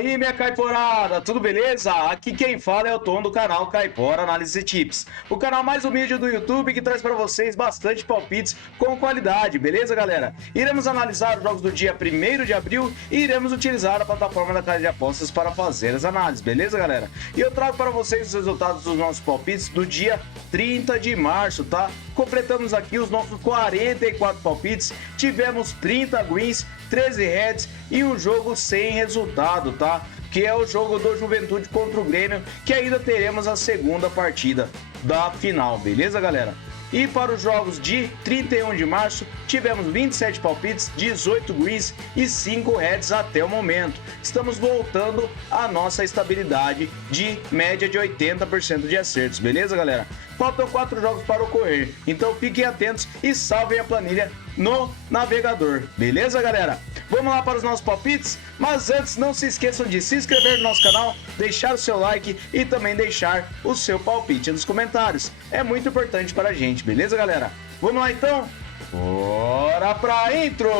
aí, minha caiporada, tudo beleza? Aqui quem fala é o Tom do canal Caipora Análise e Tips, o canal mais humilde do YouTube que traz para vocês bastante palpites com qualidade, beleza, galera? Iremos analisar os jogos do dia 1º de abril e iremos utilizar a plataforma da Casa de Apostas para fazer as análises, beleza, galera? E eu trago para vocês os resultados dos nossos palpites do dia 30 de março, tá? Completamos aqui os nossos 44 palpites, tivemos 30 greens, 13 heads e um jogo sem resultado, tá? Que é o jogo do Juventude contra o Grêmio, que ainda teremos a segunda partida da final, beleza, galera? E para os jogos de 31 de março, tivemos 27 palpites, 18 greens e 5 heads até o momento. Estamos voltando à nossa estabilidade de média de 80% de acertos, beleza, galera? Faltam 4 jogos para ocorrer, então fiquem atentos e salvem a planilha no navegador, beleza, galera? Vamos lá para os nossos palpites? Mas antes, não se esqueçam de se inscrever no nosso canal, deixar o seu like e também deixar o seu palpite nos comentários. É muito importante para a gente, beleza, galera? Vamos lá então? Bora pra intro!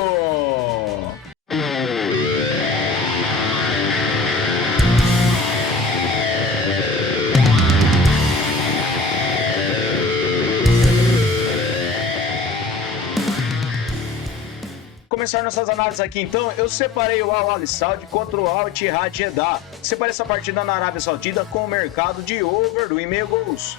Começar nossas análises aqui então, eu separei o Al Saud contra o Al Ittihad Jeddah. Separei essa partida na Arábia Saudita com o mercado de over do 1,5 gols.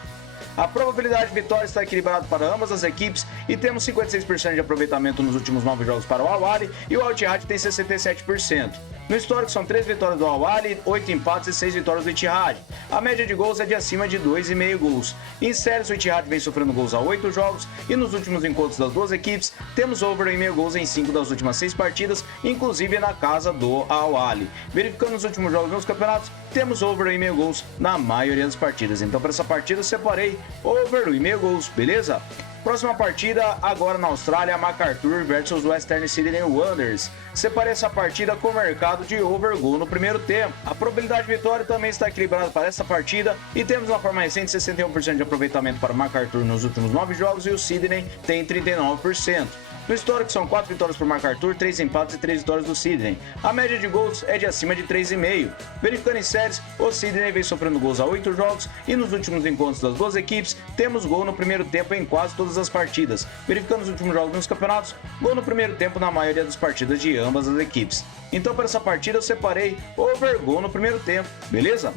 A probabilidade de vitória está equilibrada para ambas as equipes e temos 56% de aproveitamento nos últimos 9 jogos para o Al Ahly e o Al Ittihad tem 67%. No histórico são 3 vitórias do Al Ahly, 8 empates e 6 vitórias do Ittihad. A média de gols é de acima de 2,5 gols. Em séries, o Ittihad vem sofrendo gols há 8 jogos e nos últimos encontros das duas equipes temos over 1,5 gols em 5 das últimas 6 partidas, inclusive na casa do Al Ahly. Verificando os últimos jogos nos campeonatos, temos over 1,5 gols na maioria das partidas. Então para essa partida eu separei over 1,5 gols, beleza? Próxima partida, agora na Austrália, MacArthur versus Western Sydney Wanderers. Separei essa partida com o mercado de over goal no primeiro tempo. A probabilidade de vitória também está equilibrada para essa partida e temos na forma recente 61% de aproveitamento para o MacArthur nos últimos 9 jogos e o Sydney tem 39%. No histórico são 4 vitórias por MacArthur, 3 empates e 3 vitórias do Sydney. A média de gols é de acima de 3,5. Verificando em séries, o Sydney vem sofrendo gols há 8 jogos e nos últimos encontros das duas equipes temos gol no primeiro tempo em quase todas as partidas. Verificando os últimos jogos nos campeonatos, gol no primeiro tempo na maioria das partidas de ambas as equipes. Então para essa partida eu separei over gol no primeiro tempo, beleza?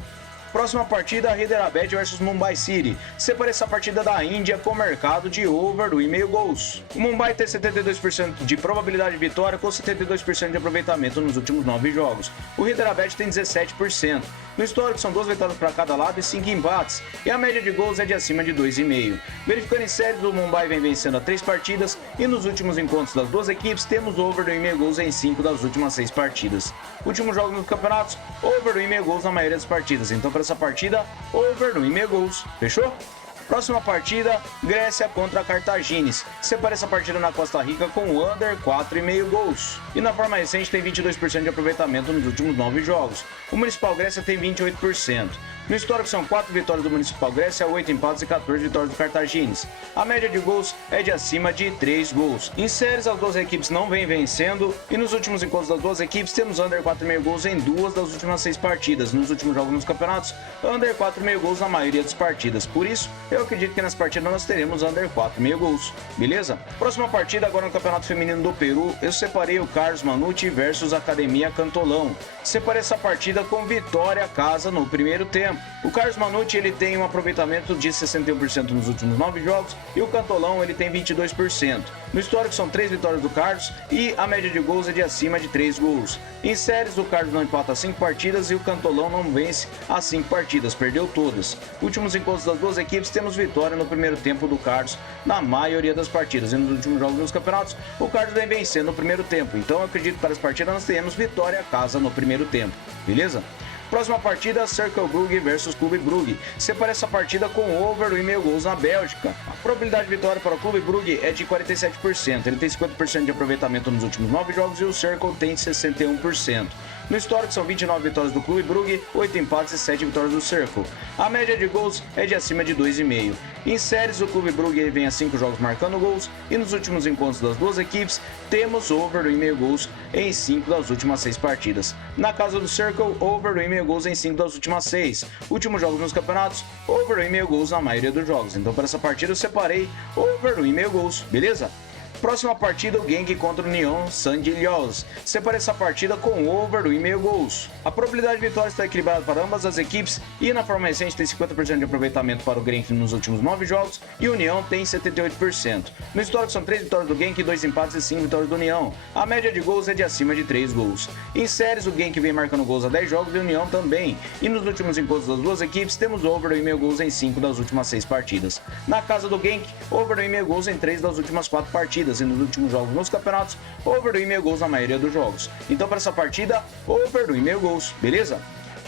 Próxima partida, Hyderabad versus Mumbai City. Separei essa partida da Índia com o mercado de over do 1,5 gols. O Mumbai tem 72% de probabilidade de vitória com 72% de aproveitamento nos últimos 9 jogos. O Hyderabad tem 17%. No histórico são 2 vitórias para cada lado e 5 empates. E a média de gols é de acima de 2,5. Verificando em séries, o Mumbai vem vencendo a 3 partidas e nos últimos encontros das duas equipes temos over do 1,5 gols em 5 das últimas 6 partidas. Últimos jogos nos campeonatos, over do 1,5 gols na maioria das partidas. Então para essa partida, over no 1,5 gols. Fechou? Próxima partida, Grécia contra Cartagines. Separei essa partida na Costa Rica com under 4,5 gols. E na forma recente tem 22% de aproveitamento nos últimos 9 jogos. O Municipal Grécia tem 28%. No histórico são 4 vitórias do Municipal Grécia, 8 empates e 14 vitórias do Cartagines. A média de gols é de acima de 3 gols. Em séries, as duas equipes não vêm vencendo e nos últimos encontros das duas equipes temos under 4,5 gols em 2 das últimas 6 partidas. Nos últimos jogos nos campeonatos, under 4,5 gols na maioria das partidas. Por isso, eu acredito que nessa partida nós teremos under 4,5 gols, beleza? Próxima partida agora no Campeonato Feminino do Peru, eu separei o Carlos Manucci versus Academia Cantolão. Separei essa partida com vitória casa no primeiro tempo. O Carlos Manucci ele tem um aproveitamento de 61% nos últimos 9 jogos e o Cantolão ele tem 22%. No histórico são 3 vitórias do Carlos e a média de gols é de acima de 3 gols. Em séries, o Carlos não empata 5 partidas e o Cantolão não vence as 5 partidas, perdeu todas. Últimos encontros das duas equipes temos vitória no primeiro tempo do Carlos na maioria das partidas e nos últimos jogos dos campeonatos o Carlos vem vencendo no primeiro tempo. Então eu acredito que para as partidas nós teremos vitória a casa no primeiro tempo, beleza? Próxima partida, Cercle Brugge versus Clube Brugge. Separei essa partida com over do 1,5 gols na Bélgica. A probabilidade de vitória para o Clube Brugge é de 47%. Ele tem 50% de aproveitamento nos últimos 9 jogos e o Cercle tem 61%. No histórico são 29 vitórias do Clube Brugge, 8 empates e 7 vitórias do Cercle. A média de gols é de acima de 2,5. Em séries, o Clube Brugge vem a 5 jogos marcando gols e nos últimos encontros das duas equipes temos over do 1,5 gols em 5 das últimas 6 partidas. Na casa do Circle, over 1,5 gols em 5 das últimas 6. Últimos jogos nos campeonatos, over 1,5 gols na maioria dos jogos. Então para essa partida eu separei over 1,5 gols, beleza? Próxima partida, o Genk contra o Nyon Saint-Gilloise. Separe essa partida com over 1,5 gols. A probabilidade de vitória está equilibrada para ambas as equipes e na forma recente tem 50% de aproveitamento para o Genk nos últimos 9 jogos e o Nyon tem 78%. No histórico são 3 vitórias do Genk, 2 empates e 5 vitórias do Nyon. A média de gols é de acima de 3 gols. Em séries, o Genk vem marcando gols há 10 jogos e o Nyon também. E nos últimos encontros das duas equipes, temos over 1,5 gols em 5 das últimas 6 partidas. Na casa do Genk, over 1,5 gols em 3 das últimas 4 partidas. E nos últimos jogos nos campeonatos, over 1,5 gols na maioria dos jogos. Então para essa partida, over 1,5 gols, beleza?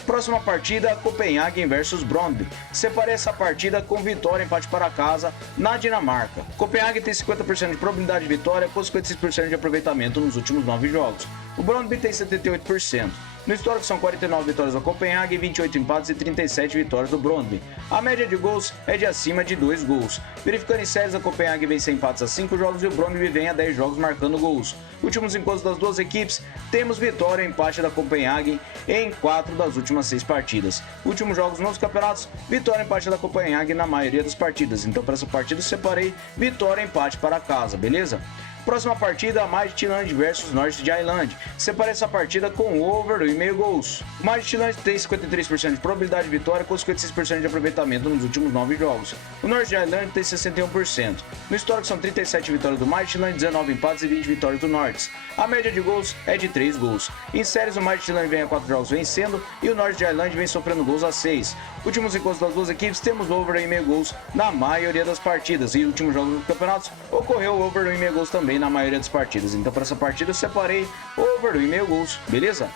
Próxima partida, Copenhagen versus Brøndby. Separei essa partida com vitória e empate para casa na Dinamarca. Copenhagen tem 50% de probabilidade de vitória com 56% de aproveitamento nos últimos 9 jogos. O Brøndby tem 78%. No histórico são 49 vitórias do Copenhagen, 28 empates e 37 vitórias do Brøndby. A média de gols é de acima de 2 gols. Verificando em séries, a Copenhagen vem sem empates a 5 jogos e o Brøndby vem a 10 jogos marcando gols. Últimos encontros das duas equipes, temos vitória e empate da Copenhagen em 4 das últimas 6 partidas. Últimos jogos nos campeonatos, vitória e empate da Copenhagen na maioria das partidas. Então para essa partida eu separei vitória e empate para casa, beleza? Próxima partida, Midtjylland versus North Jylland. Separei essa partida com over 1,5 gols. O Midtjylland tem 53% de probabilidade de vitória com 56% de aproveitamento nos últimos 9 jogos. O North Jylland tem 61%. No histórico são 37 vitórias do Midtjylland, 19 empates e 20 vitórias do North. A média de gols é de 3 gols. Em séries, o Midtjylland vem a 4 jogos vencendo e o North Jylland vem sofrendo gols a 6. Últimos encontros das duas equipes, temos over 1,5 gols na maioria das partidas. E últimos jogos dos campeonatos, ocorreu over 1,5 gols também na maioria das partidas. Então para essa partida eu separei over 1,5 gols, beleza?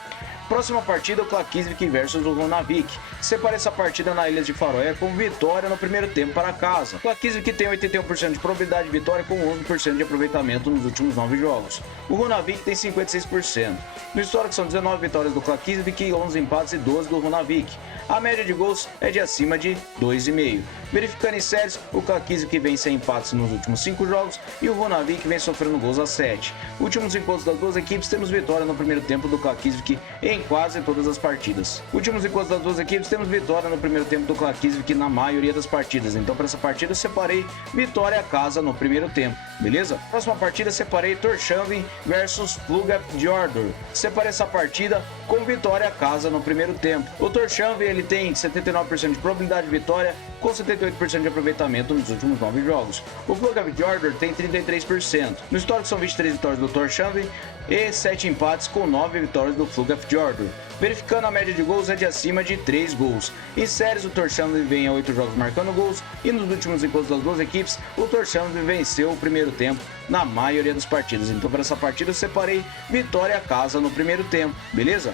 Próxima partida, o Klaksvík versus o Runavík. Separei essa partida na Ilha de Faroé com vitória no primeiro tempo para casa. O Klaksvík tem 81% de probabilidade de vitória com 11% de aproveitamento nos últimos 9 jogos. O Runavík tem 56%. No histórico são 19 vitórias do Klaksvík, 11 empates e 12 do Runavík. A média de gols é de acima de 2,5. Verificando em séries, o Klaksvík vem sem empates nos últimos 5 jogos e o Runavík vem sofrendo gols a 7. Últimos encontros das duas equipes, temos vitória no primeiro tempo do Klaksvík em quase todas as partidas. Últimos encontros das duas equipes, temos vitória no primeiro tempo do Klaksvík na maioria das partidas. Então para essa partida eu separei vitória a casa no primeiro tempo, beleza? Próxima partida separei Tórshavn versus Fugafjørður. Separei essa partida com vitória a casa no primeiro tempo. O Tórshavn ele tem 79% de probabilidade de vitória com 78% de aproveitamento nos últimos 9 jogos. O Fugafjørður tem 33%. No histórico são 23 vitórias do Tórshavn e 7 empates com 9 vitórias do Fugafjørður. Verificando a média de gols é de acima de 3 gols. Em séries, o Tórshavn vem a 8 jogos marcando gols e nos últimos encontros das duas equipes, o Tórshavn venceu o primeiro tempo na maioria das partidas. Então para essa partida eu separei vitória a casa no primeiro tempo, beleza?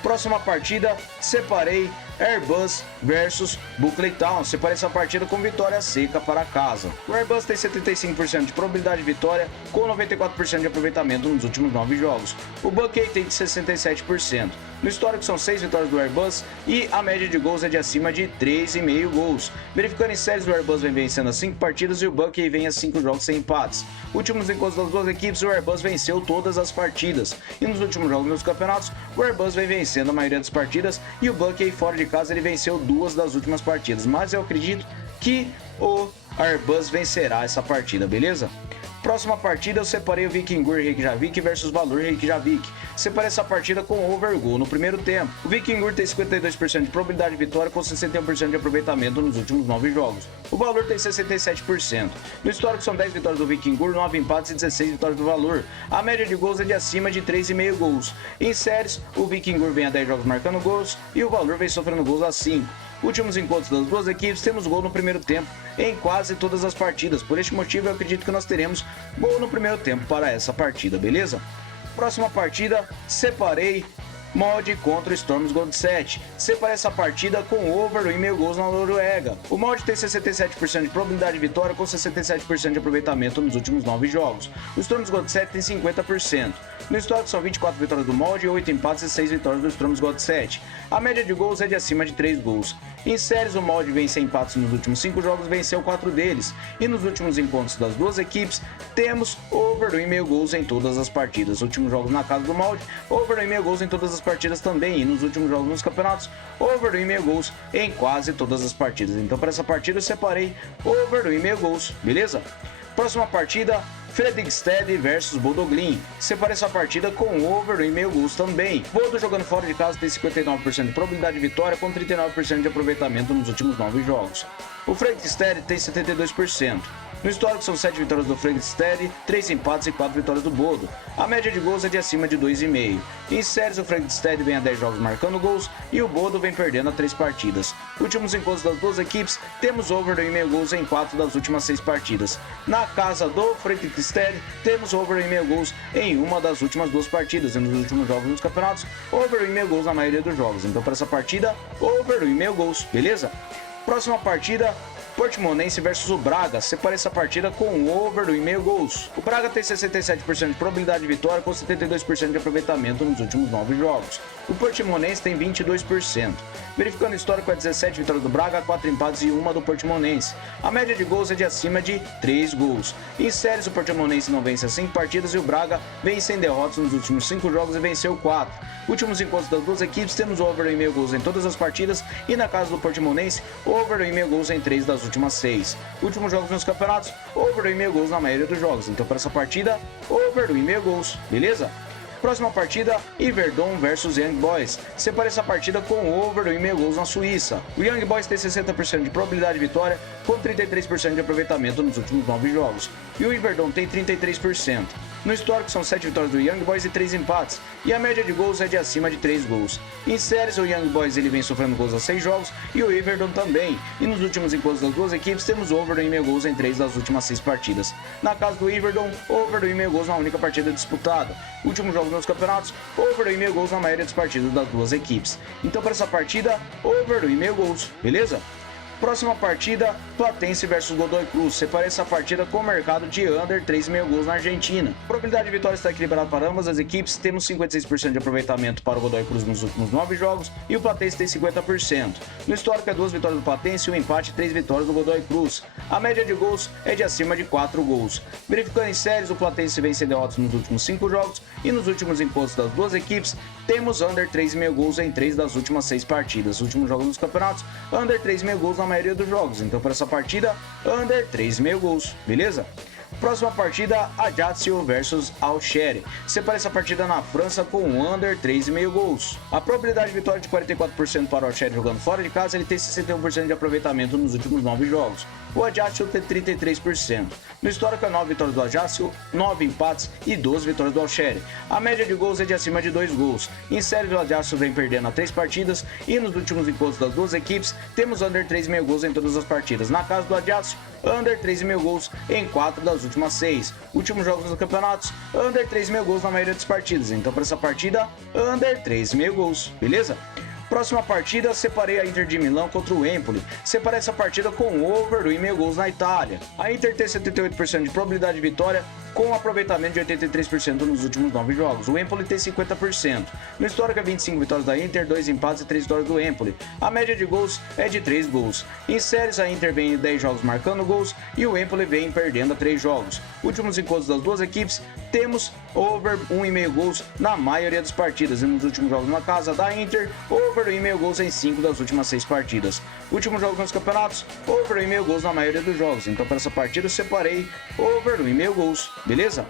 Próxima partida, separei Airbus versus Buckley Town. Separei essa partida com vitória seca para casa. O Airbus tem 75% de probabilidade de vitória com 94% de aproveitamento nos últimos 9 jogos. O Buckley tem 67%. No histórico são 6 vitórias do Airbus e a média de gols é de acima de 3,5 gols. Verificando em séries, o Airbus vem vencendo as 5 partidas e o Buckley vem a 5 jogos sem empates. Últimos encontros das duas equipes, o Airbus venceu todas as partidas. E nos últimos jogos nos campeonatos, o Airbus vem vencendo a maioria das partidas e o Buckley fora de casa ele venceu 2 das últimas partidas. Mas eu acredito que o Airbus vencerá essa partida, beleza? Próxima partida eu separei o Vikingur Reykjavik versus Valur Reykjavik. Separei essa partida com overgoal no primeiro tempo. O Vikingur tem 52% de probabilidade de vitória com 61% de aproveitamento nos últimos 9 jogos. O Valur tem 67%. No histórico são 10 vitórias do Vikingur, 9 empates e 16 vitórias do Valur. A média de gols é de acima de 3,5 gols. Em séries, o Vikingur vem a 10 jogos marcando gols e o Valur vem sofrendo gols a 5. Últimos encontros das duas equipes, temos gol no primeiro tempo em quase todas as partidas. Por este motivo, eu acredito que nós teremos gol no primeiro tempo para essa partida, beleza? Próxima partida, separei Molde contra o Storms Godset. Separei essa partida com over 1,5 gols na Noruega. O Molde tem 67% de probabilidade de vitória com 67% de aproveitamento nos últimos 9 jogos. O Storms Godset tem 50%. No histórico são 24 vitórias do molde, 8 empates e 6 vitórias do Stroms God 7. A média de gols é de acima de 3 gols. Em séries, o molde vem sem empates nos últimos 5 jogos, venceu 4 deles. E nos últimos encontros das duas equipes, temos over 1,5 gols em todas as partidas. Últimos jogos na casa do molde, over 1,5 gols em todas as partidas também. E nos últimos jogos nos campeonatos, over 1,5 gols em quase todas as partidas. Então para essa partida eu separei over 1,5 gols, beleza? Próxima partida, Fredrikstad versus Bodo Glimt. Separe essa partida com over 1,5 gols também. Bodo jogando fora de casa tem 59% de probabilidade de vitória com 39% de aproveitamento nos últimos 9 jogos. O Fredrikstad tem 72%. No histórico são 7 vitórias do Fredrikstad, 3 empates e 4 vitórias do Bodo. A média de gols é de acima de 2,5. Em séries, o Fredrikstad vem a 10 jogos marcando gols e o Bodo vem perdendo a 3 partidas. Últimos encontros das duas equipes, temos over 1,5 gols em 4 das últimas 6 partidas. Na casa do Fredrikstad, temos over 1,5 gols em uma das últimas 2 partidas. E nos últimos jogos nos campeonatos, over 1,5 gols na maioria dos jogos. Então para essa partida, over 1,5 gols, beleza? Próxima partida, Portimonense versus o Braga. Separe essa partida com over 1,5 gols. O Braga tem 67% de probabilidade de vitória com 72% de aproveitamento nos últimos 9 jogos. O Portimonense tem 22%. Verificando o histórico, é 17 vitórias do Braga, 4 empates e 1 do Portimonense. A média de gols é de acima de 3 gols. Em séries, o Portimonense não vence as 5 partidas e o Braga vem sem derrotas nos últimos 5 jogos e venceu 4. Últimos encontros das duas equipes, temos over 1,5 gols em todas as partidas e na casa do Portimonense, over 1,5 gols em 3 das últimas 6. Últimos jogos nos campeonatos, over 1,5 gols na maioria dos jogos. Então para essa partida, over 1,5 gols, beleza? Próxima partida, Yverdon versus Young Boys. Separe essa partida com over 1,5 gols na Suíça. O Young Boys tem 60% de probabilidade de vitória com 33% de aproveitamento nos últimos 9 jogos. E o Yverdon tem 33%. No histórico são 7 vitórias do Young Boys e 3 empates, e a média de gols é de acima de 3 gols. Em séries, o Young Boys ele vem sofrendo gols há 6 jogos e o Yverdon também. E nos últimos encontros das duas equipes, temos over 1,5 gols em 3 das últimas 6 partidas. Na casa do Yverdon, over 1,5 gols na única partida disputada. Últimos jogos nos campeonatos, over 1,5 gols na maioria das partidas das duas equipes. Então para essa partida, over 1,5 gols, beleza? Próxima partida, Platense versus Godoy Cruz. Separe essa partida com o mercado de under 3,5 gols na Argentina. A probabilidade de vitória está equilibrada para ambas as equipes. Temos 56% de aproveitamento para o Godoy Cruz nos últimos 9 jogos e o Platense tem 50%. No histórico é 2 vitórias do Platense, 1 empate e 3 vitórias do Godoy Cruz. A média de gols é de acima de 4 gols. Verificando em séries, o Platense vem sem derrotas nos últimos 5 jogos e nos últimos encontros das duas equipes, temos under 3,5 gols em 3 das últimas 6 partidas. Últimos jogos dos campeonatos, under 3,5 gols na maioria dos jogos. Então para essa partida, under 3,5 gols, beleza? Próxima partida, Ajaccio versus Auxerre. Separe essa partida na França com under 3,5 gols. A probabilidade de vitória de 44% para o Auxerre jogando fora de casa, ele tem 61% de aproveitamento nos últimos 9 jogos. O Ajaccio tem 33%. No histórico é 9 vitórias do Ajaccio, 9 empates e 12 vitórias do Auxerre. A média de gols é de acima de 2 gols. Em série, o Ajaccio vem perdendo a 3 partidas e nos últimos encontros das duas equipes, temos under 3,5 gols em todas as partidas. Na casa do Ajaccio, under 3,5 gols em 4 das últimas 6. Últimos jogos dos campeonatos, under 3,5 gols na maioria das partidas. Então para essa partida, under 3,5 gols, beleza? Próxima partida, separei a Inter de Milão contra o Empoli. Separei essa partida com over 1,5 gols na Itália. A Inter tem 78% de probabilidade de vitória com um aproveitamento de 83% nos últimos 9 jogos. O Empoli tem 50%. No histórico é 25 vitórias da Inter, 2 empates e 3 vitórias do Empoli. A média de gols é de 3 gols. Em séries, a Inter vem em 10 jogos marcando gols e o Empoli vem perdendo a 3 jogos. Últimos encontros das duas equipes, temos over 1,5 gols na maioria das partidas. E nos últimos jogos na casa da Inter, over 1,5 gols em 5 das últimas 6 partidas. Últimos jogos nos campeonatos, over 1,5 gols na maioria dos jogos. Então para essa partida eu separei over 1,5 gols, beleza?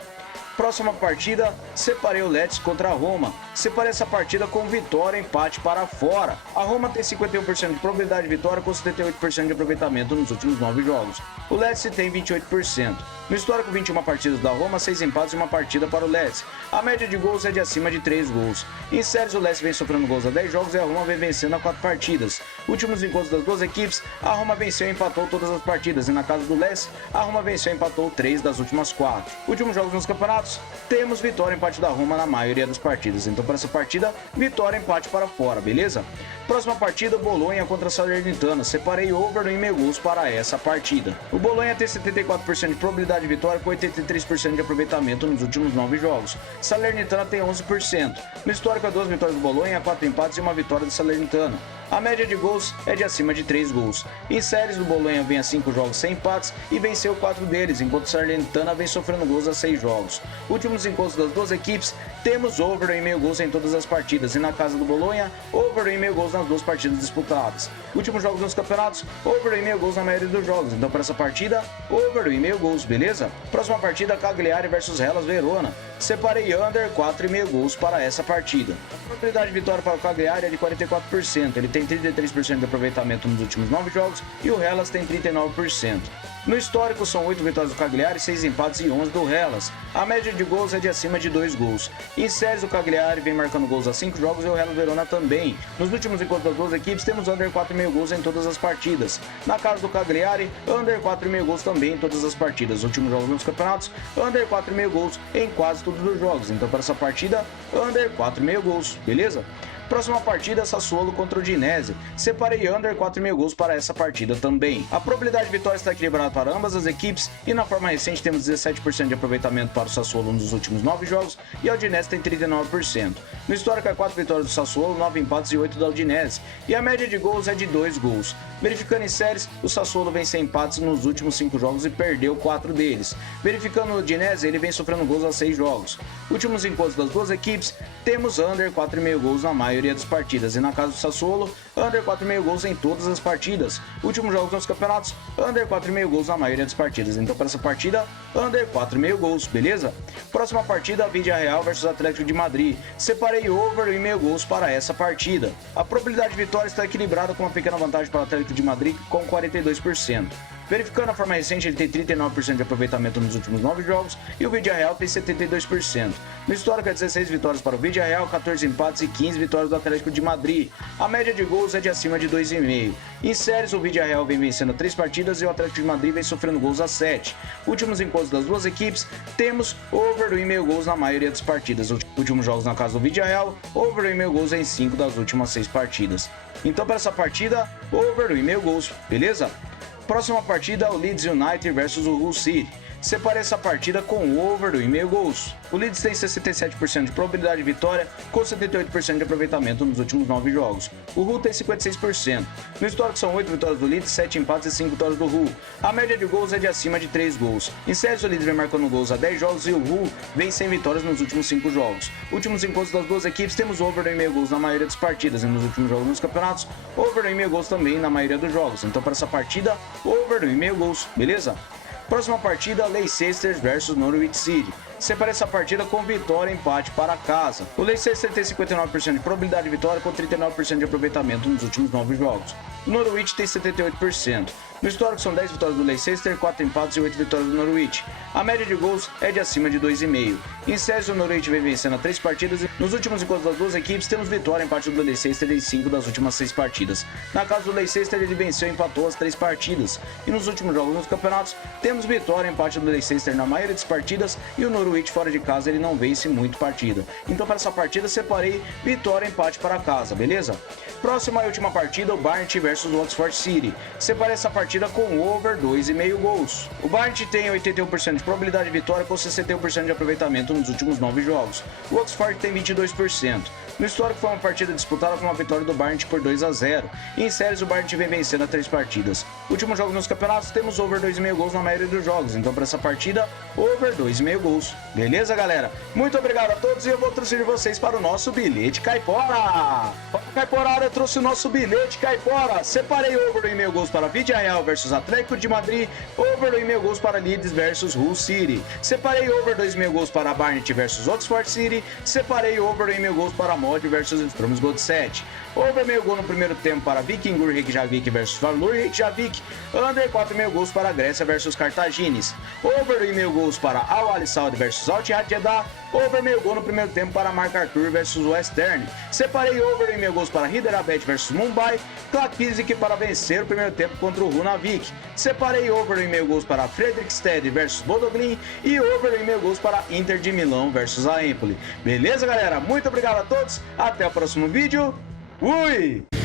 Próxima partida, separei o Lecce contra a Roma. Separei essa partida com vitória e empate para fora. A Roma tem 51% de probabilidade de vitória com 78% de aproveitamento nos últimos 9 jogos. O Lecce tem 28%. No histórico, 21 partidas da Roma, 6 empates e 1 partida para o Lecce. A média de gols é de acima de 3 gols. Em séries, o Lecce vem sofrendo gols há 10 jogos e a Roma vem vencendo a 4 partidas. Últimos encontros das duas equipes, a Roma venceu e empatou todas as partidas. E na casa do Lecce, a Roma venceu e empatou 3 das últimas 4. Últimos jogos nos campeonatos, temos vitória e empate da Roma na maioria das partidas. Então para essa partida, vitória, empate para fora, beleza? Próxima partida, Bolonha contra a Salernitana. Separei over no 1,5 gols para essa partida. O Bolonha tem 74% de probabilidade de vitória com 83% de aproveitamento nos últimos 9 jogos. Salernitana tem 11%. No histórico, há 2 vitórias do Bolonha, 4 empates e 1 vitória da Salernitana. A média de gols é de acima de 3 gols. Em séries, o Bolonha vem a 5 jogos sem empates e venceu 4 deles, enquanto a Salernitana vem sofrendo gols a 6 jogos. Últimos encontros das duas equipes, temos over no 1,5 gols em todas as partidas. E na casa do Bolonha, over no 1,5 gols nas duas partidas disputadas. Últimos jogos nos campeonatos, over no 1,5 gols na maioria dos jogos. Então, para essa partida, over no 1,5 gols, beleza? Próxima partida, Cagliari versus Hellas Verona. Separei under 4,5 gols para essa partida. A probabilidade de vitória para o Cagliari é de 44%. Ele tem 33% de aproveitamento nos últimos 9 jogos e o Hellas tem 39%. No histórico, são 8 vitórias do Cagliari, 6 empates e 11 do Hellas. A média de gols é de acima de 2 gols. Em séries, o Cagliari vem marcando gols a 5 jogos e o Hellas Verona também. Nos últimos encontros das duas equipes, temos under 4,5 gols em todas as partidas. Na casa do Cagliari, under 4,5 gols também em todas as partidas. Últimos jogos nos campeonatos, under 4,5 gols em quase todos os jogos. Então, para essa partida, under 4,5 gols, beleza? Próxima partida, Sassuolo contra o Udinese. Separei under 4,5 gols para essa partida também. A probabilidade de vitória está equilibrada para ambas as equipes e na forma recente temos 17% de aproveitamento para o Sassuolo nos últimos 9 jogos e a Udinese tem 39%. No histórico é 4 vitórias do Sassuolo, 9 empates e 8 da Udinese. E a média de gols é de 2 gols. Verificando em séries, o Sassuolo vem sem empates nos últimos 5 jogos e perdeu 4 deles. Verificando o Udinese, ele vem sofrendo gols a 6 jogos. Últimos encontros das duas equipes, temos under 4,5 gols na maioria das partidas. E na casa do Sassuolo, under 4,5 gols em todas as partidas. Últimos jogos nos campeonatos, under 4,5 gols na maioria das partidas. Então, para essa partida, under 4,5 gols, beleza? Próxima partida, Villarreal versus Atlético de Madrid. Separei over 1,5 gols para essa partida. A probabilidade de vitória está equilibrada com uma pequena vantagem para o Atlético de Madrid com 42%. Verificando a forma recente, ele tem 39% de aproveitamento nos últimos 9 jogos e o Villarreal tem 72%. No histórico é 16 vitórias para o Villarreal, 14 empates e 15 vitórias do Atlético de Madrid. A média de gols é de acima de 2,5. Em séries, o Villarreal vem vencendo 3 partidas e o Atlético de Madrid vem sofrendo gols a 7. Últimos encontros das duas equipes, temos over 1,5 gols na maioria das partidas. Últimos jogos na casa do Villarreal, over 1,5 gols em 5 das últimas 6 partidas. Então, para essa partida, over 1,5 gols, beleza? Próxima partida, o Leeds United versus o Hull City. Separei essa partida com over do 1,5 gols. O Leeds tem 67% de probabilidade de vitória, com 78% de aproveitamento nos últimos 9 jogos. O Hull tem 56%. No histórico são 8 vitórias do Leeds, 7 empates e 5 vitórias do Hull. A média de gols é de acima de 3 gols. Em séries, o Leeds vem marcando gols a 10 jogos e o Hull vem sem vitórias nos últimos 5 jogos. Últimos encontros das duas equipes, temos over do 1,5 gols na maioria das partidas e nos últimos jogos nos campeonatos, over do 1,5 gols também na maioria dos jogos. Então, para essa partida, over do 1,5 gols, beleza? Próxima partida, Leicester versus Norwich City. Separei essa partida com vitória e empate para casa. O Leicester tem 59% de probabilidade de vitória com 39% de aproveitamento nos últimos 9 jogos. O Norwich tem 78%. No histórico são 10 vitórias do Leicester, 4 empates e 8 vitórias do Norwich. A média de gols é de acima de 2,5. Em séries, o Norwich vem vencendo a 3 partidas e nos últimos encontros das duas equipes temos vitória e empate do Leicester em 5 das últimas 6 partidas. Na casa do Leicester, ele venceu e empatou as 3 partidas. E nos últimos jogos nos campeonatos, temos vitória e empate do Leicester na maioria das partidas e o Norwich fora de casa ele não vence muito partida. Então, para essa partida, separei vitória e empate para casa, beleza? Próxima e última partida, o Barnet versus o Oxford City. Separei essa partida com over 2,5 gols. O Barnet tem 81% de probabilidade de vitória com 61% de aproveitamento nos últimos 9 jogos. O Oxford tem 22%. No histórico foi uma partida disputada com uma vitória do Barnet por 2-0. E em séries, o Barnet vem vencendo a 3 partidas. Último jogo nos campeonatos, temos over 2,5 gols na maioria dos jogos. Então, para essa partida, over 2,5 gols. Beleza, galera? Muito obrigado a todos e eu vou transferir vocês para o nosso bilhete caipora. Caipora, eu trouxe o nosso bilhete caipora. Separei over 2,5 gols para Villarreal versus Atlético de Madrid, over 2,5 gols para Leeds versus Hull City. Separei over 2,5 gols para Barnet versus Oxford City. Separei over 2,5 gols para Mod versus Stroms Gold 7. Over meio gol no primeiro tempo para Vikingur Reykjavik versus Valur Reykjavik. Under 4,5 gols para Grécia versus Cartagines. Over 1,5 gols para Al Ahly Saud versus Al Ittihad Jeddah. Over meio gol no primeiro tempo para MacArthur versus Western. Separei over 1,5 gols para Hyderabad versus Mumbai. Klaksvik para vencer o primeiro tempo contra o Runavik. Separei over 1,5 gols para Fredrikstad versus Bodø/Glimt e over 1,5 gols para Inter de Milão versus a Empoli. Beleza, galera? Muito obrigado a todos. Até o próximo vídeo. Fui!